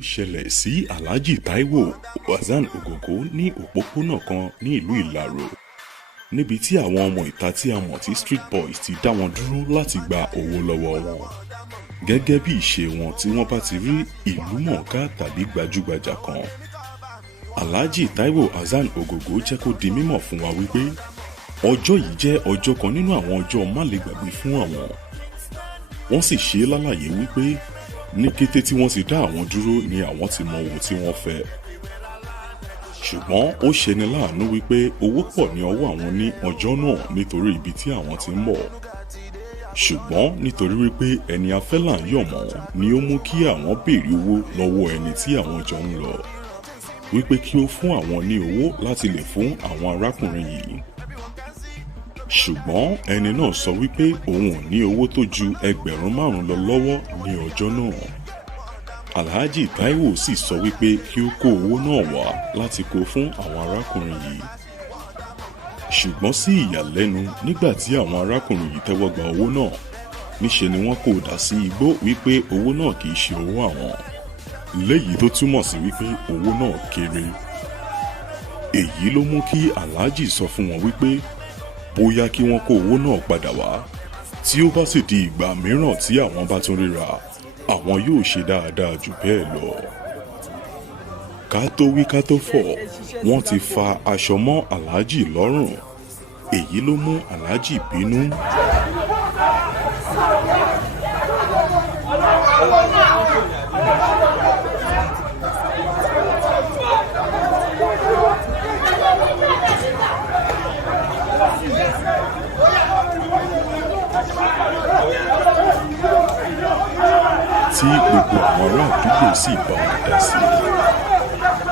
ṣẹlẹ̀ sí Alhaji Taiwo Hassan Ogogo ní òpópónà kan ní ìlú Ìlaro níbi tí àwọn ọmọ ìta tí a mọ̀ tí street boys ti dá wọn dúró láti gba owó lọ́wọ́ wọn gẹ́gẹ́ bí ìṣe wọn tí wọ́n bá ti rí ìlú mọ̀ọ́ká tàbí gbajúgbajà kan. Alhaji Taiwo Hassan Ogogo jẹ́ kó di mímọ̀ fún wa wípé ọjọ́ yìí jẹ́ ọjọ́ kan nínú àwọn ọjọ́ málegbàgbé fún àwọn. Wọ́n sì ṣe lálàyé wípé ní kété tí wọ́n ti dá àwọn dúró ni àwọn ti mọ ohun tí wọ́n fẹ́. Ṣùgbọ́n ó ṣeni láàánú wípé owó pọ̀ ní ọwọ́ àwọn ní ọjọ́ náà nítorí ibi tí àwọn ti ń bọ̀. Ṣùgbọ́n nítorí wípé ẹni afẹ́là ń yọ̀ mọ́ ni ó mú kí àwọn béèrè owó lọ́wọ́ ẹni tí àwọn jọ ń lọ wípé kí ó fún àwọn ní owó láti lè fún àwọn arákùnrin yìí. Ṣùgbọ́n ẹni náà sọ wípé òun ò ní owó tó ju ẹgbẹ̀rún 5 lọ lọ́wọ́ ní ọjọ́ náà. Alhaji Taiwo sì sọ wípé kí ó kó owó náà wá láti kó fún àwọn arákùnrin yìí. Ṣùgbọ́n sí ìyàlẹ́nu nígbà tí àwọn arákùnrin yìí tẹ́wọ́ gba owó náà, níṣe ni wọ́n kó dà sí igbó wípé owó náà kì í ṣe owó àwọn. Léyìí tó túmọ̀ sí wípé owó náà kéré. Èyí ló mú kí Alhaji sọ fún wọn wípé bóyá kí wọ́n kó owó náà padà wá, tí ó bá sì di ìgbà mìíràn tí àwọn bá tún ríra, àwọn yóò ṣe dáadáa jù bẹ́ẹ̀ lọ. Ká tó wí ká tó fọ̀, wọ́n ti fa aṣọ mọ́ Alhaji lọ́rùn. Èyí ló mú Alhaji bínú. Tí gbogbo àwọn ará àdúgbò sì bá wọn dá sí i.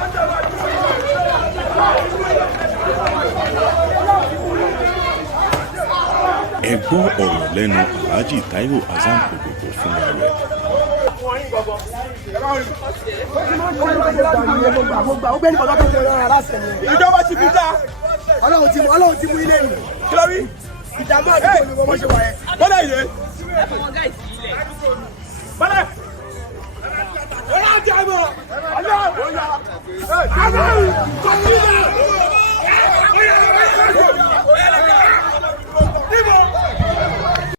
Ẹ gbọ́ ọ̀rọ̀ lẹ́nu Alhaji Taiwo Hassan Ogogo fúnra rẹ̀. Ìjọba ti fi dá. Ọlọ́run ti mú ilé mi. Kí ló rí? Ìdààmú àdúgbò ni wọ́n ṣe wà yẹn. Bọ́lá ìlé. Bọ́lá. Bọ́lá àti àìmọ̀. Ọlọ́run.